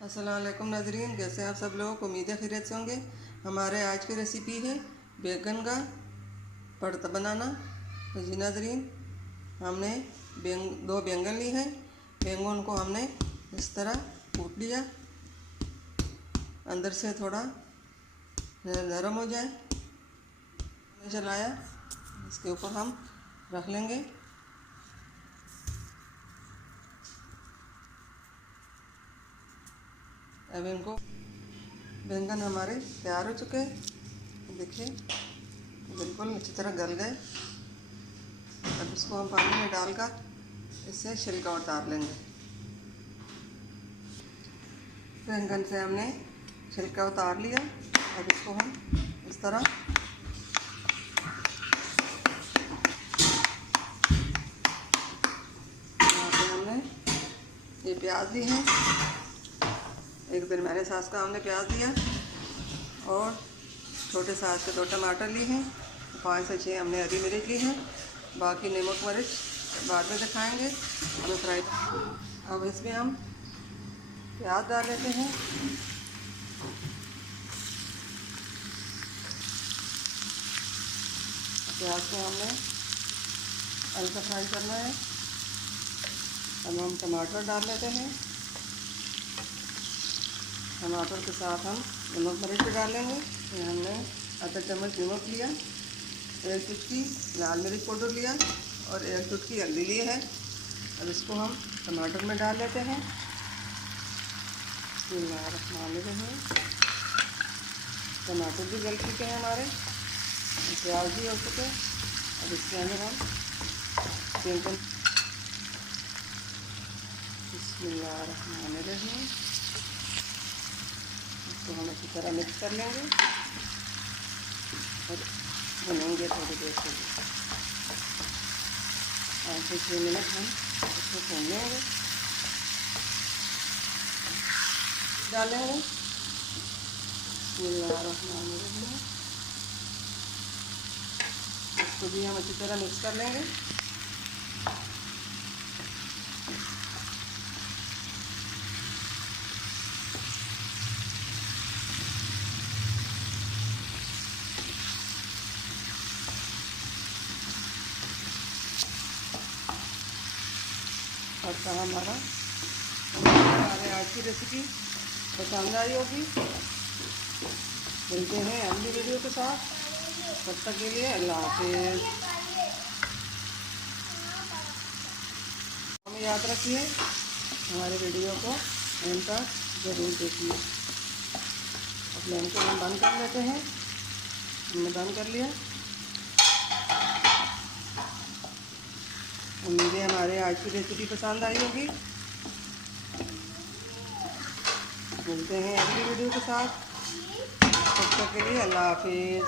अस्सलाम वालेकुम नाजरीन, कैसे हैं आप सब लोग। उम्मीद है खैरियत से होंगे। हमारे आज की रेसिपी है बैंगन का भरता बनाना। तो जी नाजरीन, हमने दो बैंगन ली हैं। बैंगन को हमने इस तरह कूट लिया, अंदर से थोड़ा नरम हो जाए। चलाया, इसके ऊपर हम रख लेंगे। अब इनको बैंगन हमारे तैयार हो चुके हैं। देखिए बिल्कुल अच्छी तरह गल गए। अब इसको हम पानी में डालकर इससे छिलका उतार लेंगे। बैंगन से हमने छिलका उतार लिया। अब इसको हम इस तरह यहाँ पे हमने ये प्याज ली है। एक दिन मैंने सास का हमने प्याज दिया और छोटे साइज के 2 टमाटर लिए हैं। 5 से 6 हमने हरी मिर्च ली हैं। बाकी नमक मिर्च बाद में दिखाएंगे हमें फ्राई। अब इसमें हम प्याज डाल लेते हैं। प्याज को हमने हल्का फ्राई करना है। अब हम टमाटर डाल लेते हैं। टमाटर के साथ हम नमक मिर्च भी डाल लेंगे। ये हमने आधा चम्मच नमक लिया, 1 चुटकी लाल मिर्च पाउडर लिया और 1 चुटकी हल्दी ली है। अब इसको हम टमाटर में डाल लेते हैं। टमाटर भी गल चुके हैं हमारे, प्याज भी हो चुके हैं। अब इसके अंदर हम बिस्मिल्लाहिर्रहमानिर्रहीम इसको हम अच्छी तरह मिक्स कर लेंगे और भूनेंगे थोड़ी देर के लिए। 5 से 6 मिनट हम इसको भून लेंगे। डालेंगे बिस्मिल्लाहिर्रहमानिर्रहीम। इसको भी हम अच्छी तरह मिक्स कर लेंगे। और हमारे आज की रेसिपी पसंद आई होगी। मिलते हैं अगली वीडियो के साथ। तब तक के लिए अल्लाह हाफिज़। हमें याद रखिए, हमारे वीडियो को एंड तक ज़रूर देखिए। अब फ्लेम को हम बंद कर लेते हैं। हमने बंद कर लिया। उम्मीद है हमारे आज की रेसिपी पसंद आई होगी। मिलते हैं अगली वीडियो के साथ। तब तक के लिए अल्लाह हाफिज़।